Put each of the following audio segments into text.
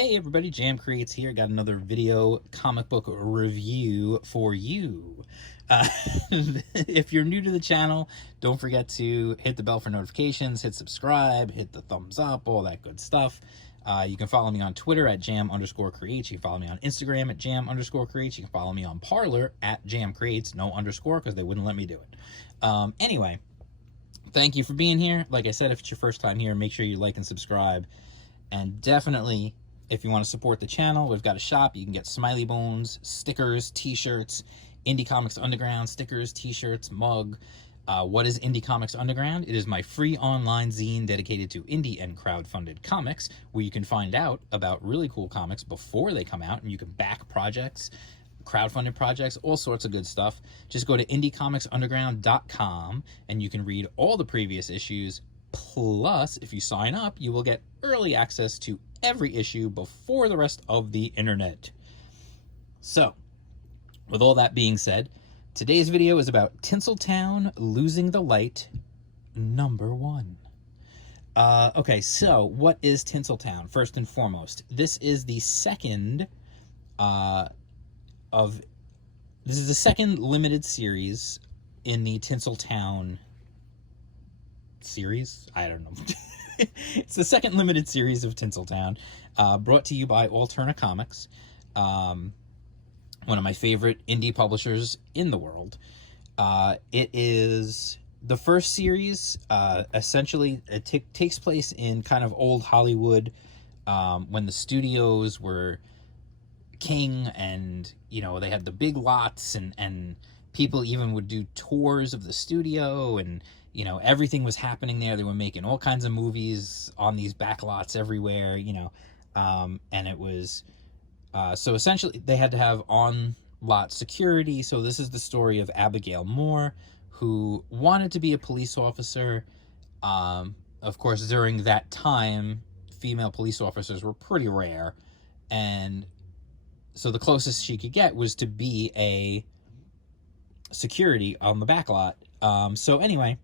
Hey everybody, Jam Creates here. Got another video comic book review for you. Uh, if you're new to the channel, don't forget to hit the bell for notifications, hit subscribe, hit the thumbs up, all that good stuff. You can follow me on Twitter at jam_creates. You can follow me on Instagram at jam_creates. You can follow me on Parler at jamcreates, no underscore because they wouldn't let me do it. Anyway, thank you for being here. Like I said, if it's your first time here, make sure you like and subscribe. And definitely, if you want to support the channel, we've got a shop. You can get Smiley Bones, stickers, t-shirts, Indie Comics Underground, stickers, t-shirts, mug. What is Indie Comics Underground? It is my free online zine dedicated to indie and crowdfunded comics, where you can find out about really cool comics before they come out, and you can back projects, crowdfunded projects, all sorts of good stuff. Just go to indiecomicsunderground.com and you can read all the previous issues. Plus, if you sign up, you will get early access to every issue before the rest of the internet. So, with all that being said, today's video is about Tinseltown Losing the Light, number 1. Okay, so what is Tinseltown? First and foremost, this is the second limited series in the Tinseltown series. I don't know. It's the second limited series of Tinseltown, brought to you by Alterna Comics, one of my favorite indie publishers in the world. It is the first series. Essentially, it takes place in kind of old Hollywood, when the studios were king, and they had the big lots, and people even would do tours of the studio, and everything was happening there. They were making all kinds of movies on these back lots everywhere, and it was, so essentially they had to have on-lot security. So this is the story of Abigail Moore, who wanted to be a police officer. Of course, during that time, female police officers were pretty rare, and so the closest she could get was to be a security on the back lot. So anyway,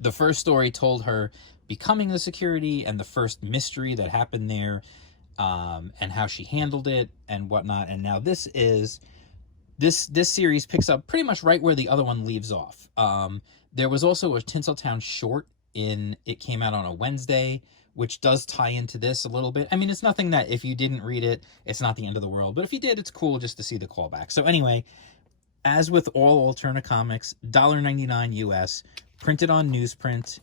the first story told her becoming the security and the first mystery that happened there, and how she handled it and whatnot. And now this series picks up pretty much right where the other one leaves off. There was also a Tinseltown short it came out on a Wednesday, which does tie into this a little bit. I mean, it's nothing that if you didn't read it, it's not the end of the world, but if you did, it's cool just to see the callback. So anyway, as with all Alterna Comics, $1.99 US, printed on newsprint,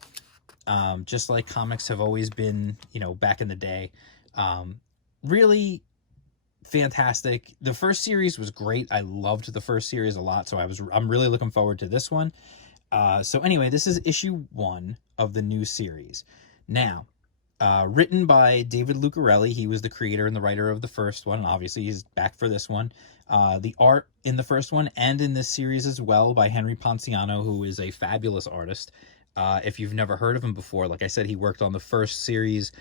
just like comics have always been, back in the day. Really fantastic. The first series was great. I loved the first series a lot, so I'm really looking forward to this one. So anyway, this is issue 1 of the new series. Now, written by David Lucarelli. He was the creator and the writer of the first one. Obviously, he's back for this one. The art in the first one and in this series as well by Henry Ponciano, who is a fabulous artist. If you've never heard of him before, like I said, he worked on the first series.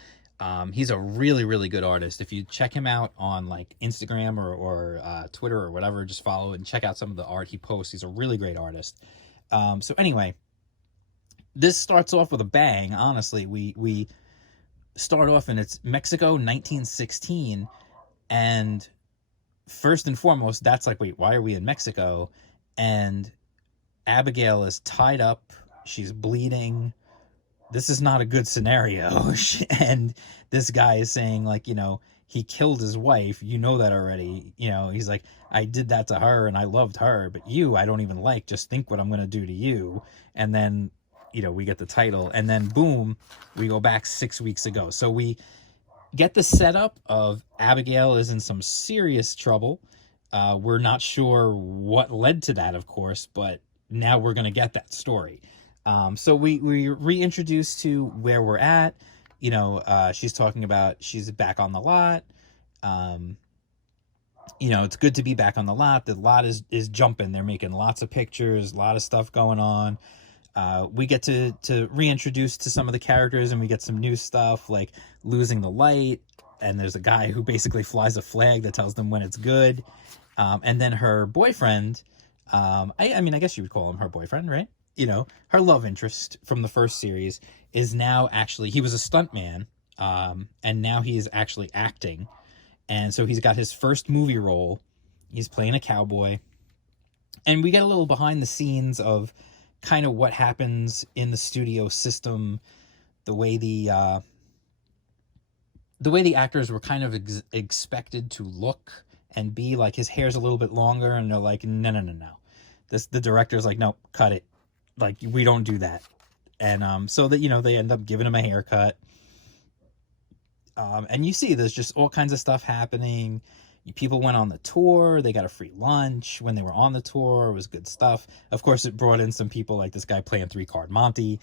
He's a really, really good artist. If you check him out on like Instagram or Twitter or whatever, just follow and check out some of the art he posts. He's a really great artist. So anyway, this starts off with a bang. Honestly, we start off and it's Mexico 1916, and first and foremost, that's like, wait, why are we in Mexico? And Abigail is tied up, she's bleeding. This is not a good scenario. And this guy is saying, like, he killed his wife, that already. He's like, I did that to her and I loved her, but you I don't even like. Just think what I'm gonna do to you. And then we get the title, and then boom, we go back 6 weeks ago. So we get the setup of Abigail is in some serious trouble. We're not sure what led to that, of course, but now we're going to get that story. So we reintroduced to where we're at. She's talking about she's back on the lot. It's good to be back on the lot. The lot is jumping. They're making lots of pictures, a lot of stuff going on. We get to reintroduce to some of the characters, and we get some new stuff like losing the light, and there's a guy who basically flies a flag that tells them when it's good. And then her boyfriend, I mean, I guess you would call him her boyfriend, right? Her love interest from the first series is now actually, he was a stuntman And now he is actually acting. And so he's got his first movie role. He's playing a cowboy. And we get a little behind the scenes of kind of what happens in the studio system, the way the actors were kind of expected to look and be. Like, his hair's a little bit longer, and they're like, no. The director's like, no, cut it. Like, we don't do that. And so that, they end up giving him a haircut. And you see there's just all kinds of stuff happening. People went on the tour. They got a free lunch when they were on the tour. It was good stuff. Of course, it brought in some people like this guy playing 3-card Monty.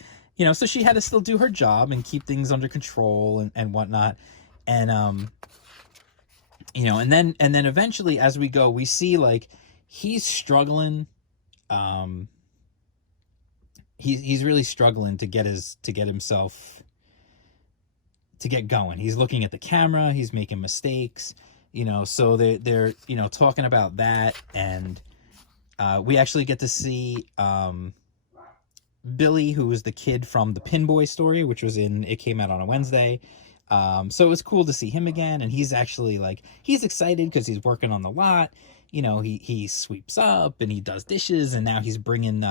So she had to still do her job and keep things under control and whatnot. And, and then eventually as we go, we see like he's struggling. He's really struggling to get himself to get going. He's looking at the camera. He's making mistakes. So they're talking about that, and we actually get to see Billy, who was the kid from the Pinboy story, which it came out on a Wednesday. So it was cool to see him again, and he's actually like, he's excited because he's working on the lot. He sweeps up and he does dishes, and now he's bringing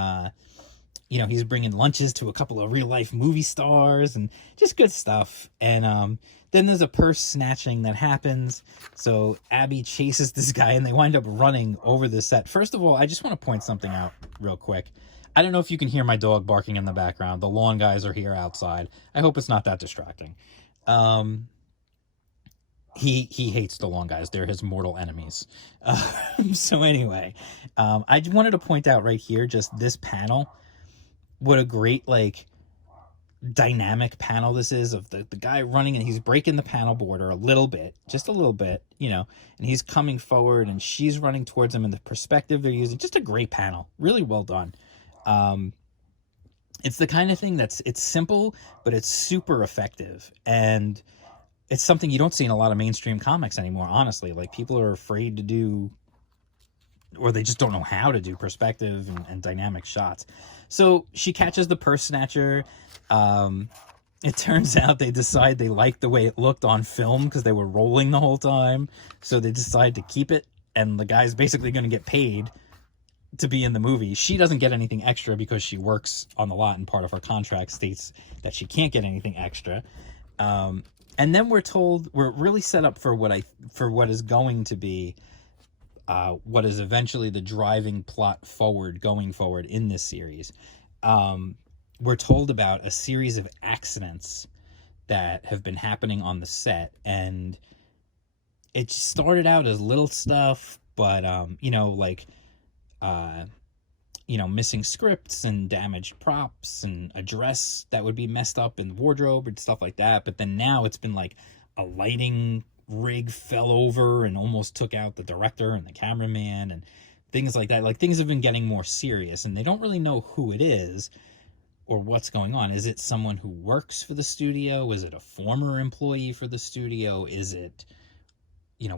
lunches to a couple of real life movie stars and just good stuff. And then there's a purse snatching that happens. So Abby chases this guy and they wind up running over the set. First of all, I just want to point something out real quick. I don't know if you can hear my dog barking in the background. The lawn guys are here outside. I hope it's not that distracting. He hates the lawn guys. They're his mortal enemies. So anyway, I wanted to point out right here, just this panel, what a great dynamic panel this is, of the guy running, and he's breaking the panel border just a little bit, and he's coming forward and she's running towards him, and the perspective they're using, just a great panel, really well done. It's the kind of thing it's simple, but it's super effective, and it's something you don't see in a lot of mainstream comics anymore, honestly. Like, people are afraid to do, or they just don't know how to do perspective and dynamic shots. So she catches the purse snatcher. It turns out they decide they like the way it looked on film because they were rolling the whole time. So they decide to keep it, and the guy's basically going to get paid to be in the movie. She doesn't get anything extra because she works on the lot, and part of her contract states that she can't get anything extra. And then we're told, we're really set up for what is going to be what is eventually the driving plot going forward in this series. We're told about a series of accidents that have been happening on the set, and it started out as little stuff, but missing scripts and damaged props and a dress that would be messed up in wardrobe and stuff like that. But then now it's been like a lighting rig fell over and almost took out the director and the cameraman and things like that. Like, things have been getting more serious, and they don't really know who it is or what's going on. Is it someone who works for the studio? Is it a former employee for the studio? Is it,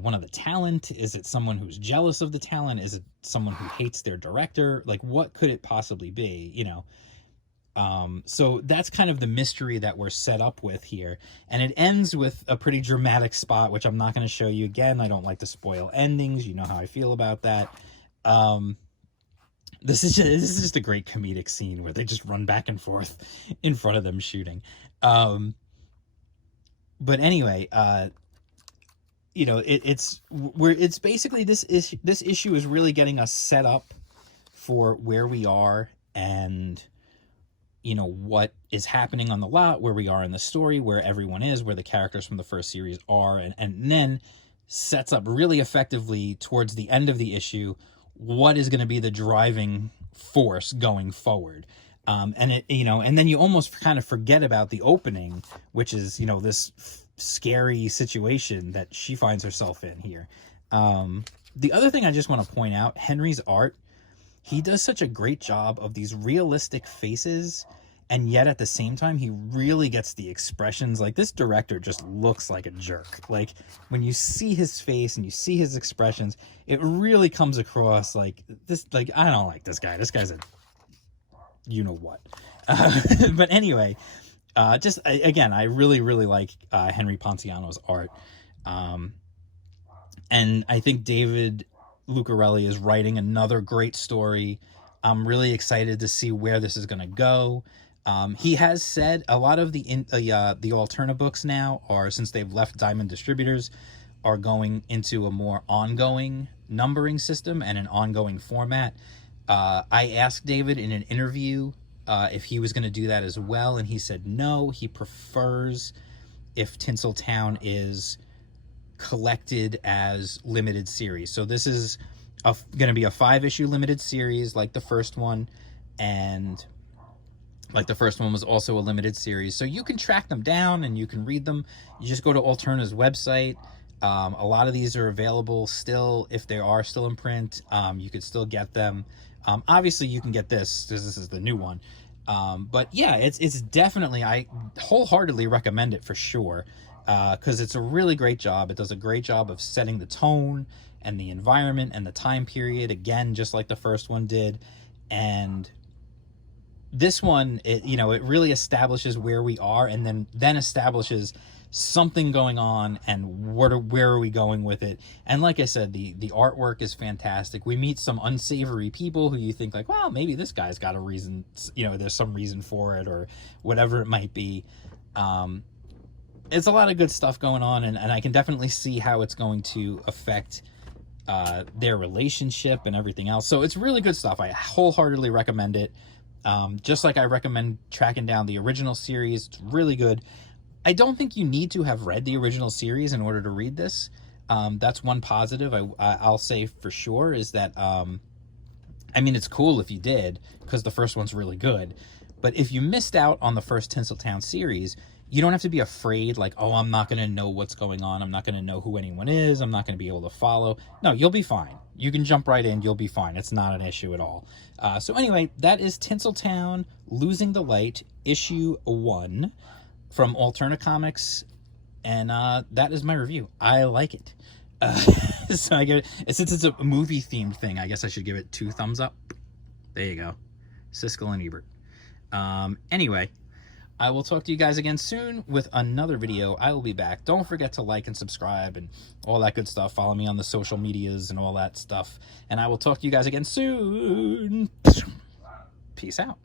one of the talent? Is it someone who's jealous of the talent? Is it someone who hates their director? Like, what could it possibly be? So that's kind of the mystery that we're set up with here. And it ends with a pretty dramatic spot, which I'm not going to show you again. I don't like to spoil endings. You know how I feel about that. This is just a great comedic scene where they just run back and forth in front of them shooting. But anyway, it's basically this issue is really getting us set up for where we are, and what is happening on the lot, where we are in the story, where everyone is, where the characters from the first series are, and then sets up really effectively towards the end of the issue what is going to be the driving force going forward. And then you almost kind of forget about the opening, which is, this scary situation that she finds herself in here. The other thing I just want to point out, Henry's art, he does such a great job of these realistic faces, and yet at the same time, he really gets the expressions. Like, this director just looks like a jerk. Like, when you see his face and you see his expressions, it really comes across like this. Like, I don't like this guy. This guy's a you know what. But anyway, Again, I really, really like Henry Ponciano's art. Um, and I think David Lucarelli is writing another great story. I'm really excited to see where this is going to go. He has said a lot of the Alterna books now are, since they've left Diamond Distributors, are going into a more ongoing numbering system and an ongoing format. I asked David in an interview if he was going to do that as well, and he said no. He prefers if Tinseltown is collected as limited series. So this is going to be a 5-issue limited series like the first one, and like the first one was also a limited series. So you can track them down and you can read them. You just go to Alterna's website. A lot of these are available still. If they are still in print, you could still get them. Obviously you can get this because this is the new one. But yeah, it's definitely, I wholeheartedly recommend it for sure. Because it's a really great job. It does a great job of setting the tone and the environment and the time period, again, just like the first one did. And this one, it really establishes where we are, and then establishes something going on and where are we going with it. And like I said, the artwork is fantastic. We meet some unsavory people who you think like, well, maybe this guy's got a reason, there's some reason for it or whatever it might be. It's a lot of good stuff going on, and I can definitely see how it's going to affect their relationship and everything else. So it's really good stuff. I wholeheartedly recommend it. Just like I recommend tracking down the original series. It's really good. I don't think you need to have read the original series in order to read this. That's one positive I'll say for sure, is that, I mean, it's cool if you did, because the first one's really good. But if you missed out on the first Tinseltown series, you don't have to be afraid, like, oh, I'm not going to know what's going on. I'm not going to know who anyone is. I'm not going to be able to follow. No, you'll be fine. You can jump right in. You'll be fine. It's not an issue at all. So anyway, that is Tinseltown Losing the Light, issue 1 from Alterna Comics. And that is my review. I like it. So I give it, since it's a movie-themed thing, I guess I should give it 2 thumbs up. There you go. Siskel and Ebert. Anyway, I will talk to you guys again soon with another video. I will be back. Don't forget to like and subscribe and all that good stuff. Follow me on the social medias and all that stuff. And I will talk to you guys again soon. Peace out.